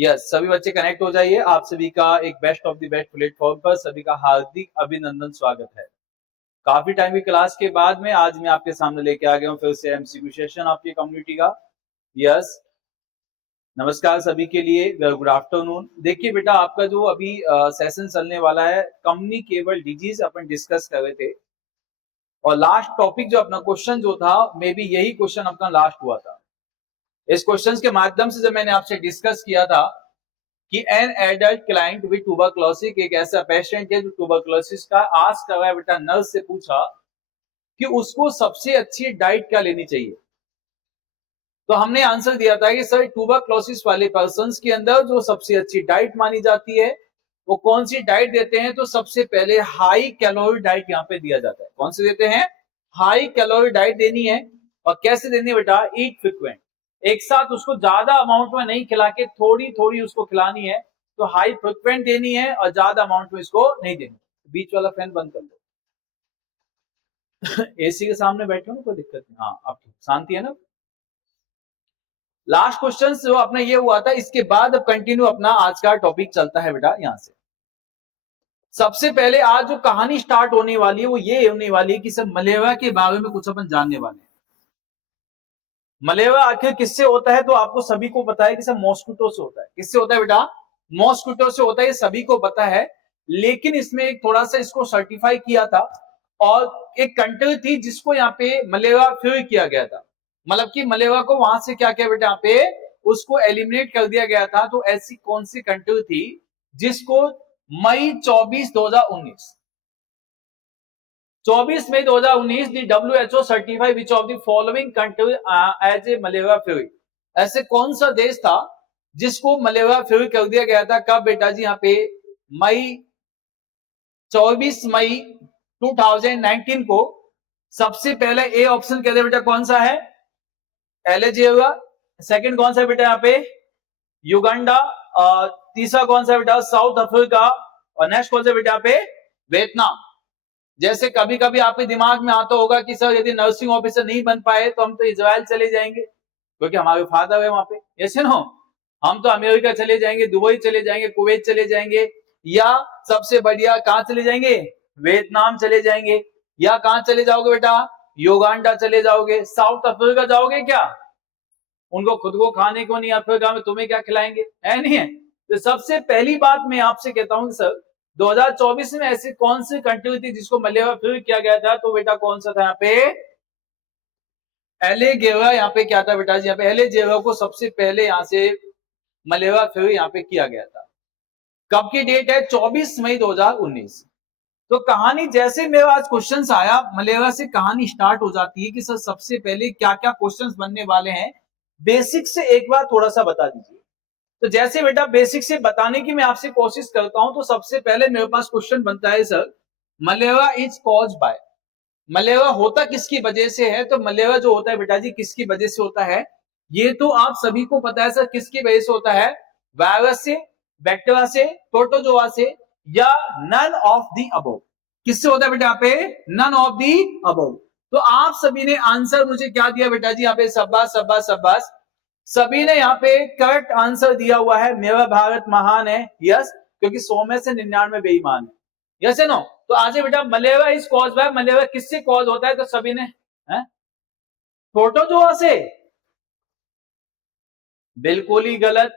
Yes, सभी बच्चे connect हो जाइए। आप सभी का एक best of the best platform पर सभी का हार्दिक अभिनंदन, स्वागत है। काफी टाइम की क्लास के बाद में आज मैं आपके सामने लेके आ गया हूँ फिर से एमसीक्यू सेशन आपकी कम्युनिटी का। यस, नमस्कार सभी के लिए, गुड आफ्टरनून। देखिए बेटा, आपका जो अभी सेशन चलने वाला है कम्युनिकेबल डिजीज अपन डिस्कस कर रहे थे, और लास्ट टॉपिक जो अपना क्वेश्चन जो था, मे बी यही क्वेश्चन अपना लास्ट हुआ था। इस क्वेश्चन के माध्यम से जब मैंने आपसे डिस्कस किया था कि an adult client with tuberculosis, एक ऐसा पेशेंट है जो ट्यूबरक्लोसिस का आस्क कर रहा है, बेटा नर्स से पूछा कि उसको सबसे अच्छी डाइट क्या लेनी चाहिए। तो हमने आंसर दिया था कि सर ट्यूबरक्लोसिस वाले पर्संस के अंदर जो सबसे अच्छी डाइट मानी जाती है वो कौन सी डाइट देते हैं, तो सबसे पहले हाई कैलोरी डाइट यहाँ पे दिया जाता है। कौन से देते हैं? हाई कैलोरी डाइट देनी है। और कैसे देनी है बेटा? ईट फ्रिक्वेंट, एक साथ उसको ज्यादा अमाउंट में नहीं खिला के थोड़ी थोड़ी उसको खिलानी है। तो हाई फ्रिक्वेंट देनी है और ज्यादा अमाउंट में इसको नहीं देनी। बीच वाला फैन बंद कर लो। एसी के सामने बैठे हो ना, कोई दिक्कत नहीं। हाँ, अब शांति है ना। लास्ट क्वेश्चन जो अपना ये हुआ था, इसके बाद अब कंटिन्यू अपना आज का टॉपिक चलता है बेटा। यहां से सबसे पहले आज जो कहानी स्टार्ट होने वाली है वो ये होने वाली है कि सब मलेरिया के बारे में कुछ अपन जानने वाले हैं। मलेरिया आखिर किससे होता है? तो आपको सभी को पता है कि सब मॉस्किटो से होता है। किससे होता है बेटा? मॉस्किटो से होता है, ये सभी को पता है। लेकिन इसमें एक थोड़ा सा इसको सर्टिफाई किया था, और एक कंट्री थी जिसको यहाँ पे मलेरिया फ्री किया गया था। मतलब कि मलेरिया को वहां से क्या किया बेटा, यहाँ पे उसको एलिमिनेट कर दिया गया था। तो ऐसी कौन सी कंट्री थी जिसको मई 24 मई 2019 the WHO certify which of the following country as a malaria free. ऐसे कौन सा देश था जिसको मलेरिया फ्री कर दिया गया था? कब बेटा जी? यहाँ पे मई 24 मई 2019 को। सबसे पहले ए ऑप्शन कहते बेटा कौन सा है? एलेजेरिया। सेकंड कौन सा बेटा यहाँ पे? युगांडा। और तीसरा कौन सा बेटा? South Africa. और नेक्स्ट कौन सा बेटा यहाँ पे? वियतनाम। जैसे कभी कभी आपके दिमाग में आता होगा कि सर यदि नर्सिंग ऑफिसर नहीं बन पाए तो हम तो इजराइल चले जाएंगे क्योंकि हमारे फादर है वहां पे, ऐसे नो। हम तो अमेरिका चले जाएंगे, दुबई चले जाएंगे, कुवैत चले जाएंगे, या सबसे बढ़िया कहां चले जाएंगे? वियतनाम चले जाएंगे। या कहां चले जाओगे बेटा? युगांडा चले जाओगे। साउथ अफ्रीका जाओगे क्या? उनको खुद को खाने को नहीं, अफ्रीका में तुम्हें क्या खिलाएंगे? है नहीं है। तो सबसे पहली बात मैं आपसे कहता हूं सर 2024 में ऐसी कौन सी कंट्री थी जिसको मलेरिया फ्री किया गया था? तो बेटा कौन सा था यहाँ पे? एलेजेविया। यहाँ पे क्या था बेटा जी? यहाँ पे एलेजेविया को सबसे पहले यहाँ से मलेरिया फ्री यहाँ पे किया गया था। कब की डेट है? 24 मई 2019। तो कहानी जैसे मेरा आज क्वेश्चन आया मलेरिया से, कहानी स्टार्ट हो जाती है कि सर सबसे पहले क्या क्या क्वेश्चंस बनने वाले हैं, बेसिक से एक बार थोड़ा सा बता दीजिए। तो जैसे बेटा बेसिक से बताने की मैं आपसे कोशिश करता हूं, तो सबसे पहले मेरे पास क्वेश्चन बनता है sir, malaria is caused by. Malaria होता किसकी वजह से है? तो मलेरिया जो होता है बेटा जी किसकी वजह से होता है? ये तो आप सभी को पता है सर, किसकी वजह से होता है? वायरस से, बैक्टीरिया से, प्रोटोजोआ से, या नन ऑफ दी अबव। किससे होता है बेटा यहाँ पे? None of the above. तो आप सभी ने आंसर मुझे क्या दिया बेटा जी यहाँ पे? शाबाश शाबाश शाबाश। सभी ने यहाँ पे करेक्ट आंसर दिया हुआ है, मेरा भारत महान है। यस, क्योंकि 100 में से 99 बेईमान है। यस है नो। तो आज बेटा malaria is cause bye, malaria किससे कॉज होता है? तो सभी ने प्रोटोजोआ से। बिल्कुल ही गलत,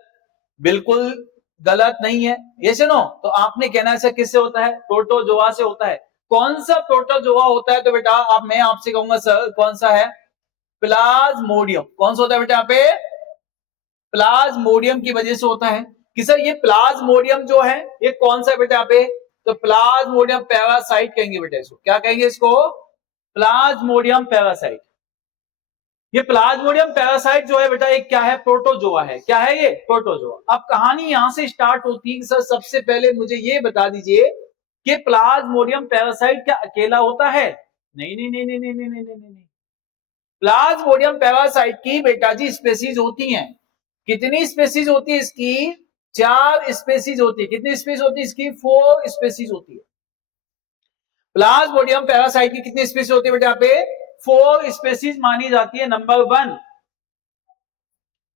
बिल्कुल गलत नहीं है। यस है नो। तो आपने कहना है सर किससे होता है? प्रोटोजोआ से होता है। कौन सा प्रोटोजोआ होता है? तो बेटा अब मैं आपसे कहूंगा सर कौन सा है? प्लाज्मोडियम। कौन सा होता है बेटा यहाँ पे? प्लाज्मोडियम की वजह से होता है। कि सर ये प्लाज्मोडियम जो है ये कौन सा बेटा यहाँ पे? तो प्लाज्मोडियम पैरासाइट कहेंगे बेटा इसको। क्या कहेंगे इसको? Plasmodium parasite. ये प्लाज्मोडियम पैरासाइट जो है बेटा एक क्या है? प्रोटोजोआ है। क्या है ये? प्रोटोजोआ। अब कहानी यहां से स्टार्ट होती है कि सर सबसे पहले मुझे ये बता दीजिए कि प्लाज्मोडियम पैरासाइट क्या अकेला होता है? नहीं नहीं नहीं नहीं नहीं नहीं नहीं नहीं नहीं। प्लाज्मोडियम पैरासाइट की बेटा जी स्पेसीज होती हैं। कितनी स्पेसीज होती है इसकी? 4 स्पेसीज होती है। कितनी स्पेसीज होती है इसकी? 4 स्पेसीज होती है। प्लाज्मोडियम पैरासाइट की कितनी स्पेसीज होती है बेटा यहाँ पे? 4 स्पेसीज मानी जाती है। Number 1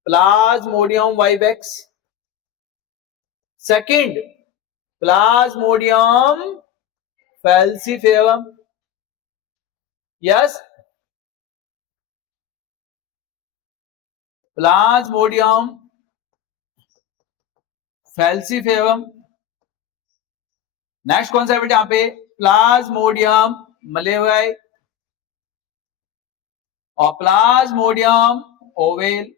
Plasmodium vivax, second Plasmodium falciparum, yes, Plasmodium falciparum. Next कौन सा है बेटा यहां पे, प्लाज्मोडियम मलेवाई और प्लाज्मोडियम ओवेल।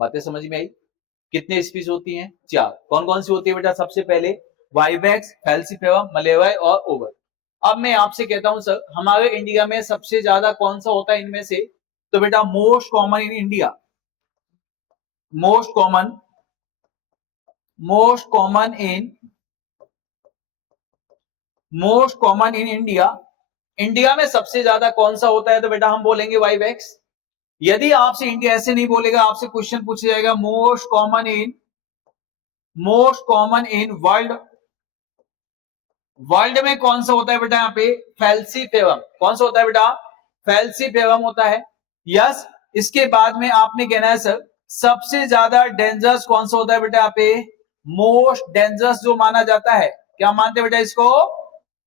बातें समझ में आई? कितने स्पीशीज होती हैं? 4। कौन कौन सी होती है बेटा? सबसे पहले वाइवेक्स, फैल्सिफेरम, मलेवाई और ओवर। अब मैं आपसे कहता हूं सर, हमारे इंडिया में सबसे ज्यादा कौन सा होता है इनमें से? तो बेटा most common in India, most common in India, India में सबसे ज्यादा कौन सा होता है? तो बेटा हम बोलेंगे वाइवेक्स। यदि आपसे इंडिया ऐसे नहीं बोलेगा, आपसे क्वेश्चन पूछा जाएगा most common in world, world में कौन सा होता है बेटा यहाँ पे? फैल्सिफेरम। कौन सा होता है बेटा? फैल्सिफेरम होता है, यस। इसके बाद में आपने कहना है सर सबसे ज्यादा डेंजरस कौन सा होता है बेटा यहाँ पे? मोस्ट डेंजरस जो माना जाता है, क्या मानते हैं बेटा इसको?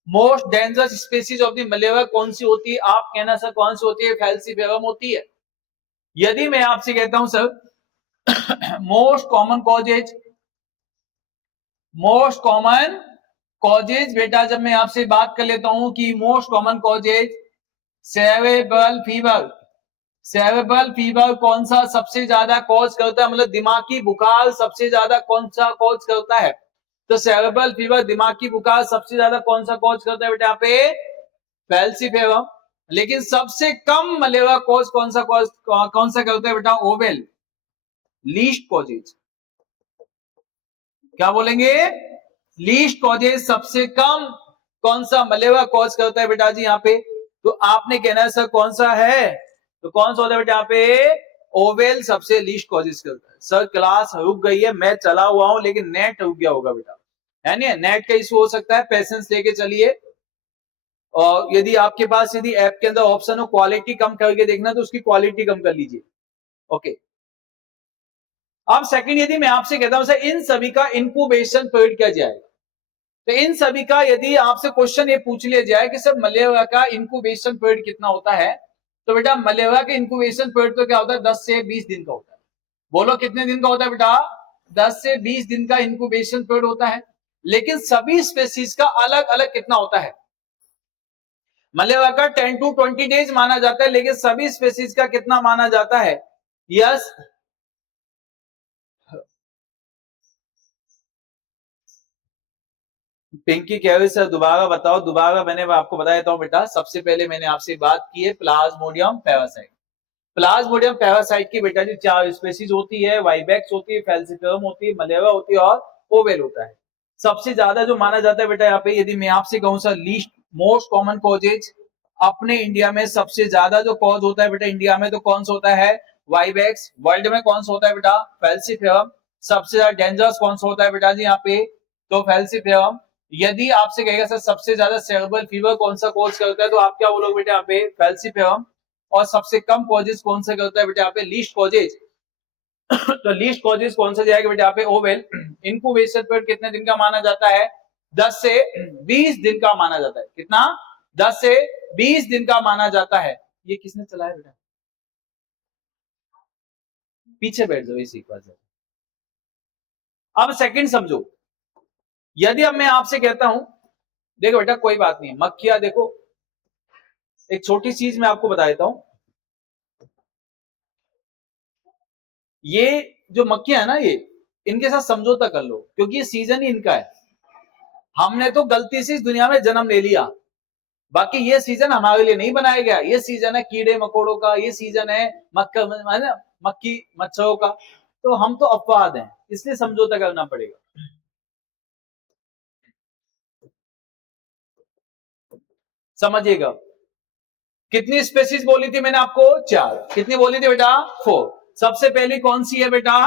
Most dangerous species of the malaria कौन सी होती है? आप कहना सर कौन सी होती है? फैल्सिफेरम होती है। यदि मैं आपसे कहता हूं सर मोस्ट कॉमन कॉजेज बेटा, जब मैं आपसे बात कर लेता हूं कि most common causes cerebral fever कौन सा सबसे ज्यादा कॉज करता है? मतलब दिमागी बुखार सबसे ज्यादा कौन सा कॉज करता है? तो सेरेब्रल फीवर, दिमागी बुखार सबसे ज्यादा कौन सा कॉज करता है बेटा यहाँ पे? फैल्सिफेरम। लेकिन सबसे कम मलेरिया कॉज कौन सा करता है बेटा? Oval, least causes. क्या बोलेंगे? लीस्ट कॉजेज, सबसे कम कौन सा मलेरिया कॉज करता है बेटा जी यहाँ पे? तो आपने कहना है सर कौन सा है? तो कौन सा होता है बेटा यहाँ पे? ओवेल सबसे लीस्ट कॉजेज करता है। सर क्लास रुक गई है, मैं चला हुआ हूं लेकिन नेट रुक गया होगा बेटा, है नहीं? नेट का इशू हो सकता है, पेशेंस लेके चलिए। और यदि आपके पास यदि ऐप के अंदर ऑप्शन हो क्वालिटी कम करके देखना, तो उसकी क्वालिटी कम कर लीजिए। ओके, अब सेकंड यदि मैं आपसे कहता हूं सर इन सभी का इंक्यूबेशन पीरियड क्या जाएगा? तो इन सभी का यदि आपसे क्वेश्चन ये पूछ लिया जाए कि सर मलेरिया का इंक्यूबेशन पीरियड कितना होता है, तो बेटा मलेरिया का इंक्यूबेशन पीरियड तो क्या होता है? 10 से 20 दिन का होता है। बोलो कितने दिन का होता है बेटा? 10 से 20 दिन का इंक्यूबेशन पीरियड होता है। लेकिन सभी स्पेसीज का अलग अलग कितना होता है? मलेरिया का 10 to 20 डेज माना जाता है, लेकिन सभी स्पेसीज का कितना माना जाता है? यस, पिंकी कह रही सर दोबारा बताओ। दोबारा मैंने आपको बता देता हूं बेटा, सबसे पहले मैंने आपसे बात की है प्लाज्मोडियम पैरासाइट। प्लाज्मोडियम पैरासाइट की बेटा जी 4 स्पेसीज होती है, वाइवेक्स होती है, फैल्सिफेरम होती है, मलेरिया होती है और ओवेल होता है। सबसे ज्यादा जो माना जाता है बेटा यहाँ पे, यदि मैं आपसे कहूं sir least most common causes, अपने इंडिया में सबसे ज्यादा जो कॉज होता है बेटा इंडिया में, तो कौन सा होता है? वाइवेक्स। वर्ल्ड में कौन सा होता है बेटा? फैल्सिफेरम। सबसे ज्यादा डेंजरस कौन सा होता है बेटा जी यहाँ पे? तो फैल्सिफेरम। यदि आपसे कहेगा सर सबसे ज्यादा सेरेब्रल फीवर कौन सा कॉज करता है, तो आप क्या बोलोगे बेटा यहाँ पे? फैल्सिफेरम। और सबसे कम कॉजेज कौन सा करता है बेटा यहाँ पे? Least causes. तो लीस्ट कॉजेज कौन सा जाएगा बेटा यहाँ पे? ओवेल। इंक्यूबेशन पीरियड कितने दिन का माना जाता है? 10 से 20 दिन का माना जाता है। कितना? 10 से 20 दिन का माना जाता है। ये किसने चलाया बेटा? पीछे बैठ जाओ, इसी पर। अब सेकंड समझो, यदि अब मैं आपसे कहता हूं देखो बेटा कोई बात नहीं है, मक्खियां देखो, एक छोटी चीज मैं आपको बता देता हूं। ये जो मक्खियां है ना, ये इनके साथ समझौता कर लो, क्योंकि ये सीजन ही इनका है। हमने तो गलती से इस दुनिया में जन्म ले लिया, बाकी ये सीजन हमारे लिए नहीं बनाया गया। ये सीजन है कीड़े मकोड़ों का, ये सीजन है मक्खी मच्छरों का। तो हम तो अपवाद हैं, इसलिए समझौता करना पड़ेगा। समझिएगा, कितनी स्पेसीज बोली थी मैंने आपको? 4। कितनी बोली थी बेटा? 4। सबसे पहली कौन सी है बेटा?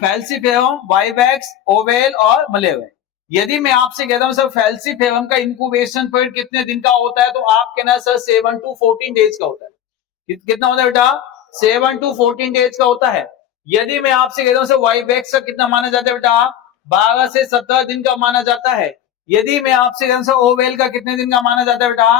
फैल्सिफेरम, वाइवेक्स, ओवेल और मलेरिया। यदि मैं आपसे कहता हूं सर फैल्सिफेरम का इंक्यूबेशन पीरियड कितने दिन का होता है, तो आप कहना सर 7 to 14 डेज का होता है। कितना होता है बेटा? 7 to 14 डेज का होता है। यदि मैं आपसे कहता हूं वाइवेक्स का कितना माना जाता है बेटा, 12 से 17 दिन का माना जाता है। यदि मैं आपसे कहता हूं ओवेल का कितने दिन का माना जाता है बेटा,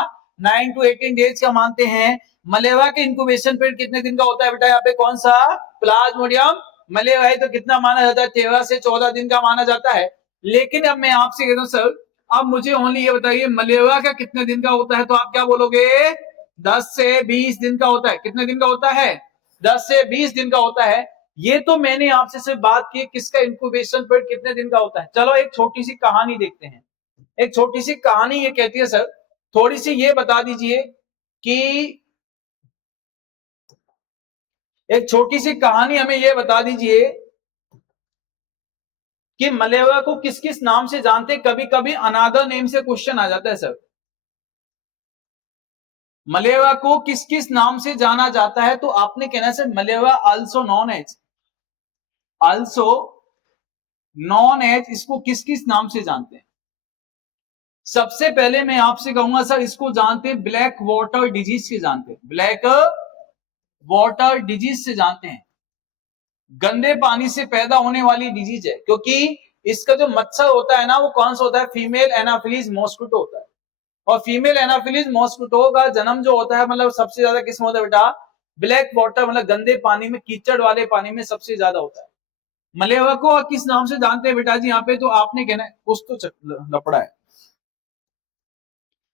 9 to 18 डेज का मानते हैं। मलेवा के इंक्यूबेशन पीरियड कितने दिन का होता है बेटा, यहाँ पे कौन सा प्लाज्मोडियम मलेवा है तो कितना माना जाता है, 13 से 14 दिन का माना जाता है। लेकिन अब मैं आपसे कहता हूं सर अब मुझे ओनली ये बताइए मलेवा का कितने दिन का होता है, तो आप क्या बोलोगे, 10 से 20 दिन का होता है। कितने दिन का होता है, 10 से 20 दिन का होता है। ये तो मैंने आपसे सिर्फ बात की किसका इंक्यूबेशन पीरियड कितने दिन का होता है। चलो एक छोटी सी कहानी देखते हैं। एक छोटी सी कहानी ये कहती है सर, थोड़ी सी ये बता दीजिए कि एक छोटी सी कहानी हमें ये बता दीजिए कि मलेवा को किस किस नाम से जानते हैं। कभी कभी अनादर नेम से क्वेश्चन आ जाता है सर, मलेवा को किस किस नाम से जाना जाता है, तो आपने कहना है सर मलेवा आल्सो नॉन एज इसको किस किस नाम से जानते हैं। सबसे पहले मैं आपसे कहूंगा सर इसको जानते हैं ब्लैक वाटर डिजीज से जानते हैं, ब्लैक वाटर डिजीज से जानते हैं। गंदे पानी से पैदा होने वाली डिजीज है, क्योंकि इसका जो मच्छर होता है ना वो कौन सा होता है, फीमेल एनाफिलीज मॉस्किटो होता है। और फीमेल एनाफिलीज मॉस्किटो का जन्म जो होता है मतलब सबसे ज्यादा किसमें होता है बेटा, ब्लैक वाटर मतलब गंदे पानी में, कीचड़ वाले पानी में सबसे ज्यादा होता है। मलेवा को किस नाम से जानते हैं बेटा जी यहाँ पे, तो आपने कहना है कुछ तो लपड़ा है।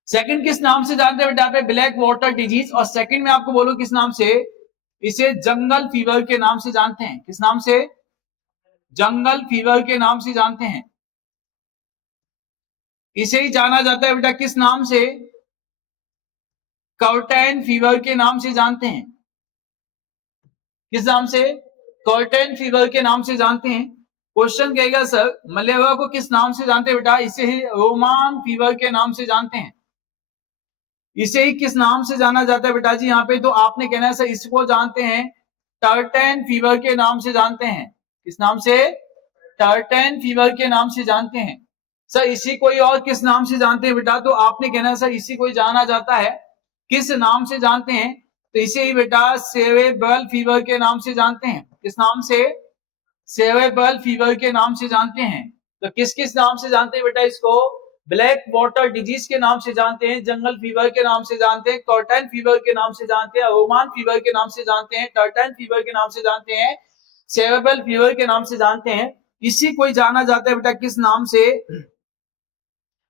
सेकंड किस नाम से जानते हैं बेटा पे, ब्लैक वाटर डिजीज। और सेकंड में आपको बोलो किस नाम से, इसे जंगल फीवर के नाम से जानते हैं। किस नाम से, जंगल फीवर के नाम से जानते हैं। इसे ही जाना जाता है बेटा किस नाम से, कर्टेन फीवर के नाम से जानते हैं। किस नाम से, कर्टेन फीवर के नाम से जानते हैं। क्वेश्चन कहेगा सर मलेरिया को किस नाम से जानते हैं बेटा, इसे ही रोमान फीवर के नाम से जानते हैं। इसे ही किस नाम से जाना जाता है बेटा जी यहाँ पे, तो आपने कहना है सर इसको जानते हैं टर्टेन फीवर के नाम से जानते हैं। किस नाम से, टर्टेन फीवर के नाम से जानते हैं। सर इसी कोई और किस नाम से जानते हैं बेटा, तो आपने कहना है सर इसी कोई जाना जाता है किस नाम से जानते हैं, तो इसे ही बेटा सेरेब्रल फीवर के नाम से जानते हैं। किस नाम से, सेरेब्रल फीवर के नाम से जानते हैं। तो किस किस नाम से जानते हैं बेटा इसको, ब्लैक वाटर डिजीज के नाम से जानते हैं, जंगल फीवर के नाम से जानते हैं, कर्टेन फीवर के नाम से जानते हैं, रोमान फीवर के नाम से जानते हैं, टर्टेन फीवर के नाम से जानते हैं, सेरेब्रल फीवर के नाम से जानते हैं। इसी को जाना जाता है बेटा किस नाम से,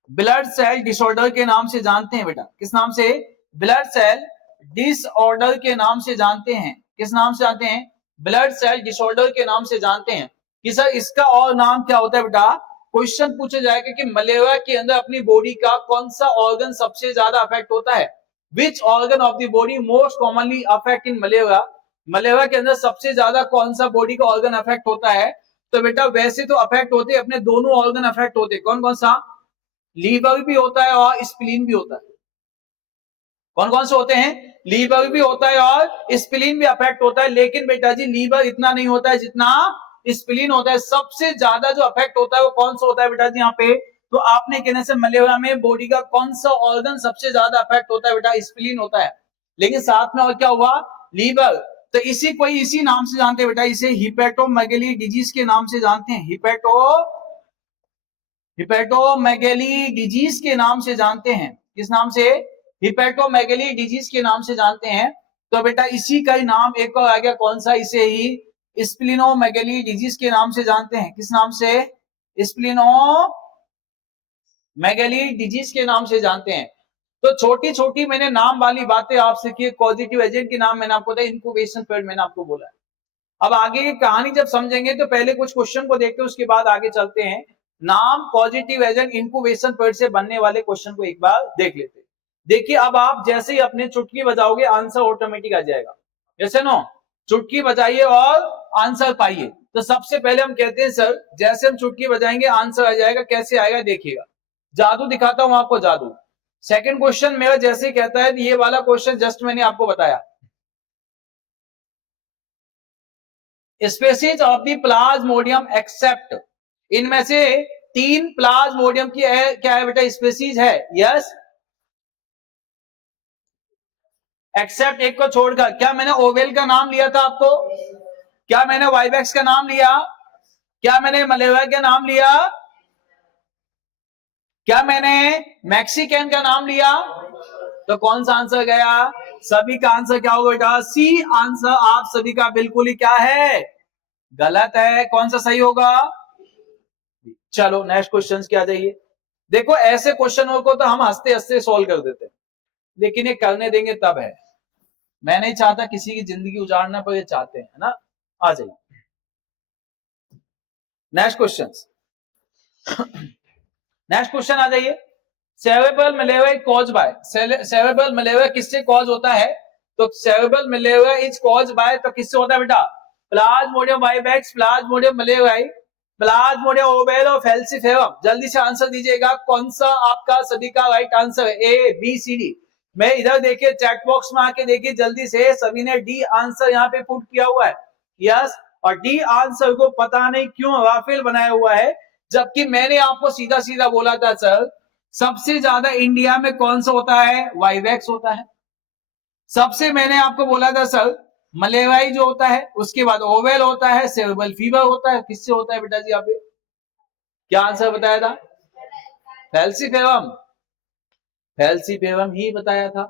ब्लड सेल डिसऑर्डर के नाम से जानते हैं बेटा। किस नाम से, ब्लड सेल डिसऑर्डर के नाम से जानते हैं। किस नाम से जानते हैं, ब्लड सेल डिसऑर्डर के नाम से जानते हैं। कि सर इसका और नाम क्या होता है बेटा, क्वेश्चन पूछा जाएगा कि मलेरिया के अंदर अपनी बॉडी का कौन सा ऑर्गन सबसे ज्यादा अफेक्ट होता है, which organ of the body most commonly affect in malaria. Malaria के अंदर सबसे ज्यादा कौन सा बॉडी का ऑर्गन अफेक्ट होता है, तो बेटा वैसे तो अफेक्ट होते अपने दोनों ऑर्गन अफेक्ट होते, कौन कौन सा, लीवर भी होता है और स्प्लीन भी होता है। कौन कौन से होते हैं, लीवर भी होता है और स्प्लीन भी अफेक्ट होता है। लेकिन बेटा जी लीवर इतना नहीं होता है जितना स्प्लीन होता है। सबसे ज्यादा जो अफेक्ट होता है वो कौन सा होता है बेटा जी यहाँ पे, तो आपने कहने से मलेरिया में बॉडी का कौन सा ऑर्गन सबसे ज्यादा अफेक्ट होता है बेटा, स्प्लीन होता है। लेकिन साथ में और क्या हुआ, लीवर। तो इसी कोई इसी नाम से जानते हैं बेटा, इसे हिपेटोमेगेली डिजीज के नाम से जानते हैं। हिपेटोमेगेली डिजीज के नाम से जानते हैं। किस नाम से, हिपेटोमेगेली डिजीज के नाम से जानते हैं। तो बेटा इसी का ही नाम एक और आ गया कौन सा, इसे ही स्प्लिनोमेगेली डिजीज के नाम से जानते हैं। किस नाम से, स्प्लिनोमेगेली डिजीज के नाम से जानते हैं। तो छोटी छोटी मैंने नाम वाली बातें आपसे की, पॉजिटिव एजेंट के नाम मैंने आपको बताया, इंक्यूबेशन पीरियड मैंने आपको बोला है। अब आगे की कहानी जब समझेंगे तो पहले कुछ क्वेश्चन को देखते हैं, उसके बाद आगे चलते हैं। नाम पॉजिटिव एजेंट इंक्यूबेशन पीरियड से बनने वाले क्वेश्चन को एक बार देख लेते हैं। देखिए अब आप जैसे ही अपने चुटकी बजाओगे आंसर ऑटोमेटिक आ जाएगा, जैसे नो चुटकी बजाइए और आंसर पाइए। तो सबसे पहले हम कहते हैं सर जैसे हम चुटकी बजाएंगे आंसर आ जाएगा, कैसे आएगा देखिएगा, जादू दिखाता हूं आपको, जादू। सेकंड क्वेश्चन मेरा जैसे ही कहता है, ये वाला क्वेश्चन जस्ट मैंने आपको बताया, species of the plasmodium except, इनमें से 3 प्लाज्मोडियम की क्या है बेटा, स्पेसीज है, यस, एक्सेप्ट एक को छोड़कर। क्या मैंने ओवेल का नाम लिया था आपको, क्या मैंने वाइवेक्स का नाम लिया? क्या मैंने मलेरिया का नाम लिया? क्या मैंने मैक्सिकन का नाम लिया? तो कौन सा आंसर गया? सभी का आंसर क्या होगा बेटा? सी आंसर आप सभी का बिल्कुल ही क्या है? गलत है। कौन सा सही होगा? चलो नेक्स्ट क्वेश्चन क्या चाहिए? देखो ऐसे क्वेश्चनों को तो हम हंसते हंसते सोल्व कर देते हैं, लेकिन ये करने देंगे तब है। मैं नहीं चाहता किसी की जिंदगी उजाड़ना, पर ये चाहते हैं ना। आ जाइए नेक्स्ट क्वेश्चन। नेक्स्ट क्वेश्चन आ जाइए। Cerebral malaria cause by, cerebral malaria किससे कॉज होता है? तो cerebral malaria is cause by, तो किससे होता है बेटा? Plasmodium vivax, plasmodium malariae, plasmodium ovale और फैल्सिफेरम। जल्दी से आंसर दीजिएगा, कौन सा आपका सभी का राइट आंसर है? A B C D. मैं इधर देखिए चैट बॉक्स में आके देखिए जल्दी से, सभी ने डी आंसर यहाँ पे पुट किया हुआ है। यस, और डी आंसर को पता नहीं क्यों राफेल बनाया हुआ है, जबकि मैंने आपको सीधा सीधा बोला था सर सबसे ज्यादा इंडिया में कौन सा होता है? वाइवेक्स होता है। सबसे मैंने आपको बोला था सर मलेरियाई जो होता है, उसके बाद ओवेल होता है, सेरेब्रल फीवर होता है। किससे होता है बेटा जी? आप क्या आंसर बताया था? फैल्सिफेरम, फैल्सिफेरम ही बताया था।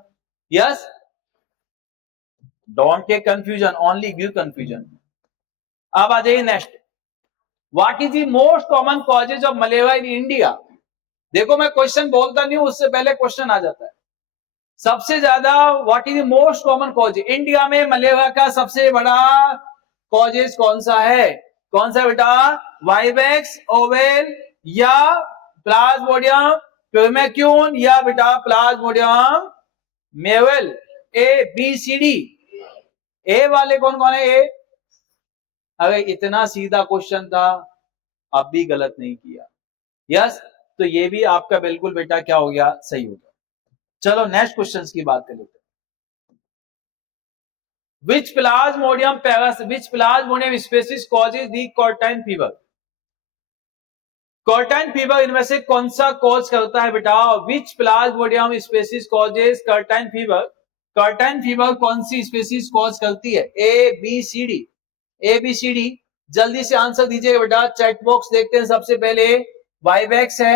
Yes, don't take confusion, only give confusion. अब आ जाइए next. What is the most common causes of malaria in India? देखो मैं क्वेश्चन बोलता नहीं हूं, उससे पहले क्वेश्चन आ जाता है। सबसे ज्यादा what is the most common cause India में मलेरिया का? सबसे बड़ा कॉजेज कौन सा है? कौन सा बेटा? वाइवेक्स, ओवेल या प्लाज्मोडियम प्यूमेक्यून या बेटा प्लाज्मोडियम मेवेल? A B C D. A वाले कौन कौन है? ए, अगर इतना सीधा क्वेश्चन था, अब भी गलत नहीं किया। यस, तो ये भी आपका बिल्कुल बेटा क्या हो गया? सही हो गया। चलो नेक्स्ट क्वेश्चन की बात कर लेते हैं। Which plasmodium species causes the Courtine fever? Courtine fever इनमें से कौन सा कॉज करता है बेटा? Which plasmodium species causes Courtine fever? Courtine fever कौन सी स्पेसीज कॉज करती है? A B C D. A B C D, जल्दी से आंसर दीजिएगा बेटा। चैट बॉक्स देखते हैं सबसे पहले। वाइवेक्स है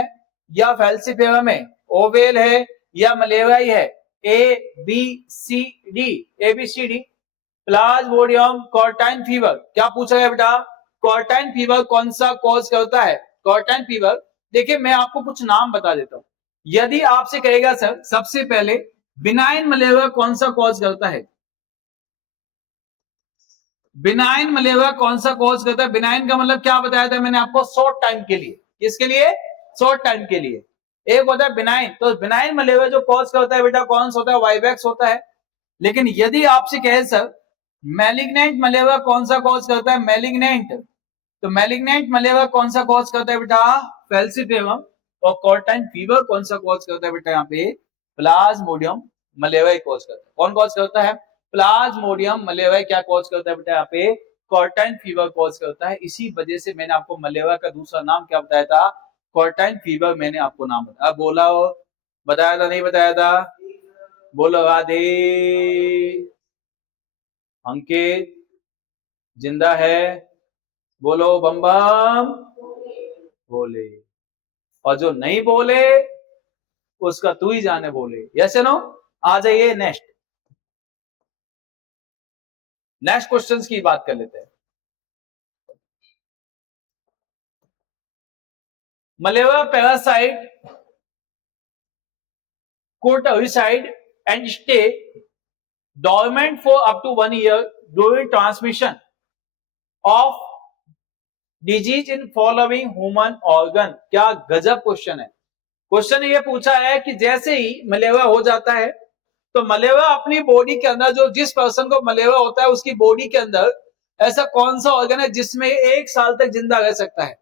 या फैल्सिफेरम है, ओवेल है या मलेरियाई है? A B C D, A B C D. Plasmodium quartan fever, क्या पूछा गया बेटा? कॉर्टाइन फीवर कौन सा कॉज करता है? कॉर्टाइन फीवर, देखिए मैं आपको कुछ नाम बता देता हूं। यदि आपसे कहेगा सर सबसे पहले बिनाइन मलेरिया कौन सा कॉज करता है? बिनाइन मलेरिया कौन सा कॉज करता है? बिनाइन का मतलब क्या बताया था मैंने आपको? शॉर्ट टाइम के लिए। किसके लिए? शॉर्ट टाइम के लिए। एक होता है बिनाइन, तो बिनाइन मलेरिया जो कॉज करता है बेटा कौन सा होता है? वाइवेक्स होता है। लेकिन यदि आपसे कहे सर मैलिग्नेंट मलेरिया कौन सा कॉज करता है? मैलिग्नेंट, तो मैलिग्नेंट मलेरिया कौन सा कॉज करता है बेटा? फैल्सिफेरम। और कॉर्टाइन फीवर कौन सा कॉज करता है बेटा? यहाँ पे प्लाज्मोडियम मलेरिया कॉज करता है। कौन कॉज करता है? प्लाज्मोडियम मलेरिया क्या कॉज करता है बेटा? यहाँ पे कॉर्टाइन फीवर कॉज करता है। इसी वजह से मैंने आपको मलेरिया का दूसरा नाम क्या बताया था? कॉर्टाइन फीवर मैंने आपको नाम बताया। बोला हो, बताया था नहीं बताया था? बोलो राधे। अंकित जिंदा है? बोलो बम बम बोले। और जो नहीं बोले उसका तू ही जाने बोले। Yes no? आ जाइए नेक्स्ट। नेक्स्ट क्वेश्चंस की बात कर लेते हैं। Malaria parasite could reside and stay dormant for up to 1 year during transmission of disease in following human organ। क्या गजब क्वेश्चन है। क्वेश्चन ये पूछा है कि जैसे ही मलेरिया हो जाता है तो मलेरिया अपनी बॉडी के अंदर, जो जिस पर्सन को मलेरिया होता है उसकी बॉडी के अंदर ऐसा कौन सा ऑर्गन है जिसमें 1 साल तक जिंदा रह सकता है?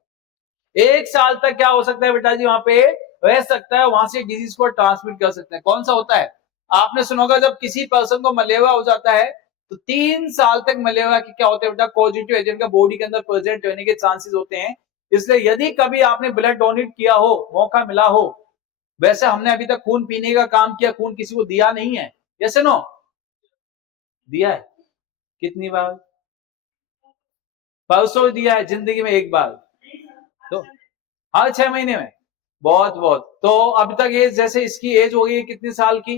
1 साल तक क्या हो सकता है बेटा जी? वहां पे रह सकता है, वहां से डिजीज को ट्रांसमिट कर सकता है। कौन सा होता है? आपने सुना होगा जब किसी पर्सन को मलेरिया हो जाता है तो 3 साल तक मलेरिया के क्या होते हैं बेटा? पॉजिटिव एजेंट का बॉडी के अंदर प्रेजेंट रहने के चांसेस होते हैं। इसलिए यदि कभी आपने ब्लड डोनेट किया हो, मौका मिला हो, वैसे हमने अभी तक खून पीने का काम किया, खून किसी को दिया नहीं है। Yes no? दिया है? कितनी बार? परसों दिया है, जिंदगी में एक बार। तो हर 6 महीने में, बहुत बहुत। तो अब तक ये जैसे इसकी एज हो गई कितनी साल की,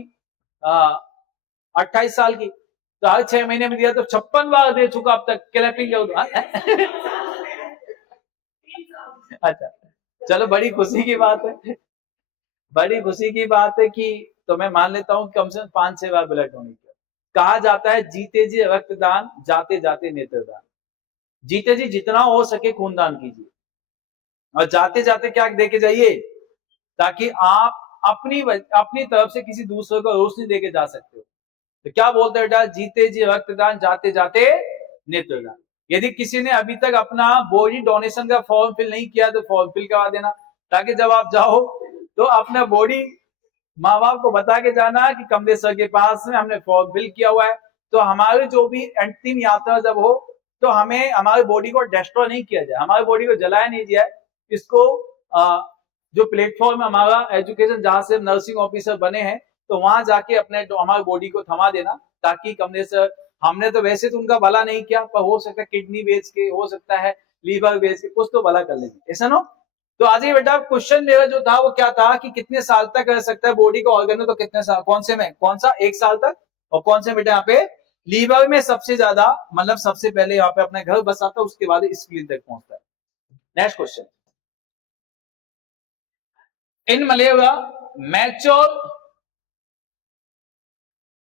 28 साल की, तो हर 6 महीने में दिया तो 56 बार दे चुका अब तक। क्लैपिंग अच्छा, चलो बड़ी खुशी की बात है, बड़ी खुशी की बात है कि तो मैं मान लेता हूँ कम से कम 5-6 बार ब्लड डोनेट किया। कहा जाता है जीते जी रक्तदान, जाते जाते नेत्रदान। जीते जी जितना हो सके खूनदान कीजिए, और जाते जाते क्या देके जाइए, ताकि आप अपनी अपनी तरफ से किसी दूसरे को रोशनी देके जा सकते हो। तो क्या बोलते हैं बेटा, जीते जी रक्तदान, जाते जाते नेत्रदान। यदि किसी ने अभी तक अपना बॉडी डोनेशन का फॉर्म फिल नहीं किया तो फॉर्म फिल करवा देना, ताकि जब आप जाओ तो अपना बॉडी माँ बाप को बता के जाना कि कमलेश्वर के पास में हमने फॉर्म फिल किया हुआ है। तो हमारी जो भी अंतिम यात्रा जब हो तो हमें हमारी बॉडी को डिस्ट्रॉय नहीं किया जाए, हमारी बॉडी को जलाया नहीं जाए। इसको जो प्लेटफॉर्म हमारा एजुकेशन जहां से नर्सिंग ऑफिसर बने हैं, तो वहां जाके अपने हमारी बॉडी को थमा देना, ताकि कमलेश्वर हमने तो वैसे तो उनका भला नहीं किया, पर हो सकता है किडनी बेच के, हो सकता है लीवर बेच के कुछ तो भला कर लेंगे, ऐसा ना। तो आज ये बेटा क्वेश्चन मेरा जो था वो क्या था कि कितने साल तक रह सकता है बॉडी का ऑर्गन, तो कितने साल, कौन से में, कौन सा 1 साल तक, और कौन से बेटा यहाँ पे लीवर में सबसे ज्यादा, मतलब सबसे पहले यहाँ पे अपने घर बसाता है, उसके बाद स्प्लीन तक पहुंचता है। Next question, in malaria mature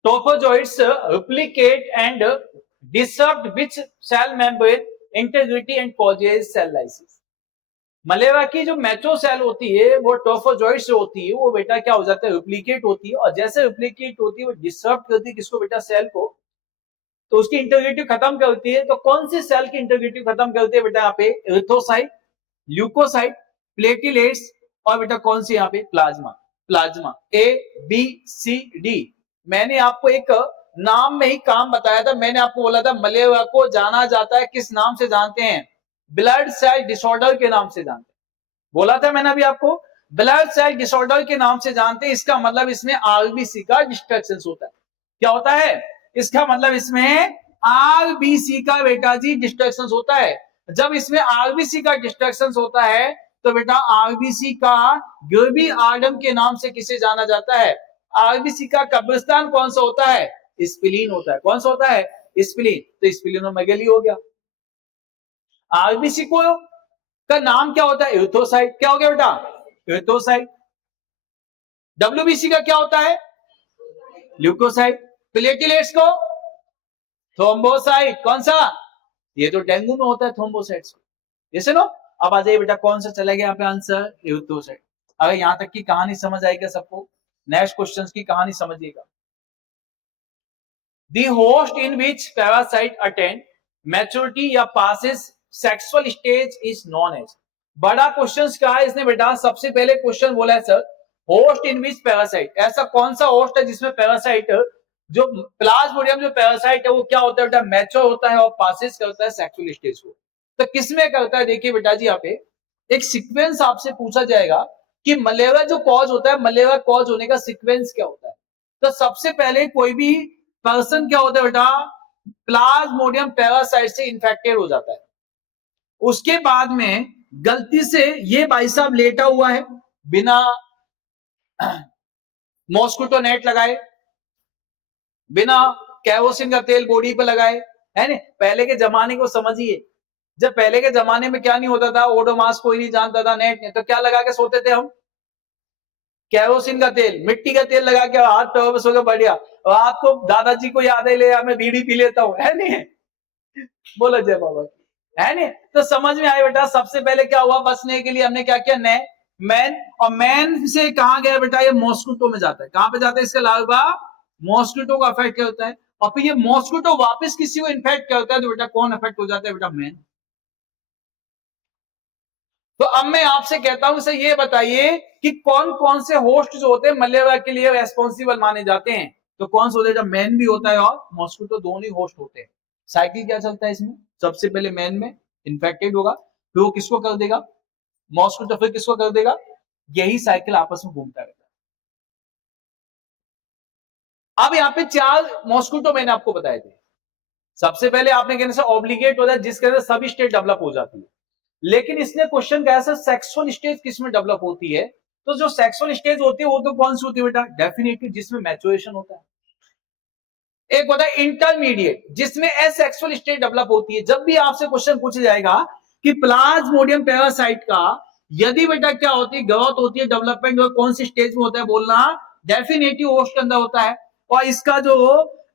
tophozoites replicate and disrupt which cell membrane integrity and causes cell lysis। Malaria की जो मैचो सेल होती है वो टोफोजोइट्स होती है, वो बेटा क्या हो जाता है, रिप्लिकेट होती है, और जैसे रिप्लिकेट होती है वो डिसरप्ट करती है किसको बेटा, सेल को, तो उसकी इंटीग्रिटी खत्म करती है। तो कौन सी सेल की इंटीग्रिटी खत्म करती है बेटा, यहाँ पे एरिथ्रोसाइट, ल्यूकोसाइट, प्लेटिलेट्स, और बेटा कौन सी यहाँ पे, plasma. Plasma A B C D. मैंने आपको एक नाम में ही काम बताया था, मैंने आपको बोला था मलेरिया को जाना जाता है किस नाम से जानते हैं, ब्लड सेल डिसऑर्डर के नाम से जानते हैं। बोला था मैंने अभी आपको, ब्लड सेल डिसऑर्डर के नाम से जानते हैं। इसका मतलब इसमें आरबीसी का डिस्ट्रक्शन होता है। क्या होता है, इसका मतलब इसमें आरबीसी का बेटा जी डिस्ट्रक्शन होता है। जब इसमें आरबीसी का डिस्ट्रक्शन होता है तो बेटा आरबीसी का गिरबी आर्डम के नाम से किसे जाना जाता है, आरबीसी का कब्रिस्तान कौन सा होता है, स्प्लीन होता है। कौन सा होता है, स्प्लीन। तो स्प्लीनोमेगली हो गया। आरबीसी को का नाम क्या होता है, एरिथ्रोसाइट। क्या हो गया बेटा, एरिथ्रोसाइट। डब्ल्यूबीसी का क्या होता है, ल्यूकोसाइट। प्लेटिलेट्स को थ्रोम्बोसाइट। कौन सा, ये तो डेंगू में होता है थ्रोम्बोसाइट्स, जैसे नो। अब आ जाइए बेटा, कौन सा चला गया यहाँ पे आंसर, एरिथ्रोसाइट। अगर यहां तक की कहानी समझ आएगा सबको, नेक्स्ट क्वेश्चन की कहानी समझिएगा। The host in which parasite attain maturity या passes sexual stage is known as। बड़ा क्वेश्चन क्या है इसने बेटा, सबसे पहले क्वेश्चन बोला है sir, host in which parasite, ऐसा कौन सा होस्ट है जिसमें पैरासाइट, जो प्लाज्मोडियम जो पैरासाइट है वो क्या होता है बेटा, मैच्योर होता है और पासेस करता है सेक्सुअल स्टेज को। तो किसमें करता है, देखिए बेटा जी यहाँ पे एक सीक्वेंस आपसे पूछा जाएगा कि मलेरिया जो कॉज होता है, मलेरिया कॉज होने का सीक्वेंस क्या होता है। तो सबसे पहले कोई भी पर्सन क्या होता है बेटा, प्लाज्मोडियम पैरासाइट से इंफेक्टेड हो जाता है। उसके बाद में गलती से ये भाई साहब लेटा हुआ है बिना मॉस्किटो नेट लगाए, बिना केरोसिन का तेल बॉडी पे लगाए, है ना। पहले के जमाने को समझिए, जब पहले के जमाने में क्या नहीं होता था, ओडोमास कोई नहीं जानता था, नेट नहीं, तो क्या लगा के सोते थे हम, केरोसिन का तेल, मिट्टी का तेल लगा के हाथ पैरों पे सो के बढ़िया। और आपको दादाजी को याद है, ले मैं बीड़ी पी लेता हूं, है नहीं, बोलो जय बाबा, है नहीं। तो समझ में आया बेटा, सबसे पहले क्या हुआ, बचने के लिए हमने क्या किया, मैन, और मैन से कहा गया बेटा, ये मॉस्किटो में जाता है। कहां पे जाता है, इसका लार्वा मॉस्किटो को अफेक्ट करता है, और फिर ये मॉस्किटो वापस किसी को इन्फेक्ट करता है, तो बेटा कौन अफेक्ट हो जाता है बेटा, मैन। तो अब मैं आपसे कहता हूं सर, ये बताइए कि कौन कौन से होस्ट जो होते हैं मलेरिया के लिए रेस्पॉन्सिबल माने जाते हैं। तो कौन सा होता है, मैन भी होता है और मॉस्किटो, दोनों ही होस्ट होते हैं। साइकिल क्या चलता है इसमें, सबसे पहले मैन में इन्फेक्टेड होगा, फिर वो किसको कर देगा, मॉस्किटो, फिर किसको कर देगा, यही साइकिल आपस में घूमता रहता है। अब यहाँ पे 4 मॉस्किटो मैंने आपको बताए थे, सबसे पहले आपने कहने से ऑब्लिगेट होता है जिसके अंदर सभी स्टेज डेवलप हो जाती है, लेकिन इसने क्वेश्चन कहा सर सेक्सुअल स्टेज किसमें डेवलप होती है, तो जो सेक्सुअल स्टेज होती है वो तो कौन सी होती है बेटा, डेफिनेटली जिसमें मैच्योरेशन होता है। एक होता है इंटरमीडिएट जिसमें एसेक्सुअल स्टेज डेवलप होती है। जब भी आपसे क्वेश्चन पूछा जाएगा कि प्लाज्मोडियम पैरासाइट का यदि बेटा क्या होती है, ग्रोथ होती है, डेवलपमेंट और कौन सी स्टेज में होता है, बोलना डेफिनेटली ओस्ट के अंदर होता है। और इसका जो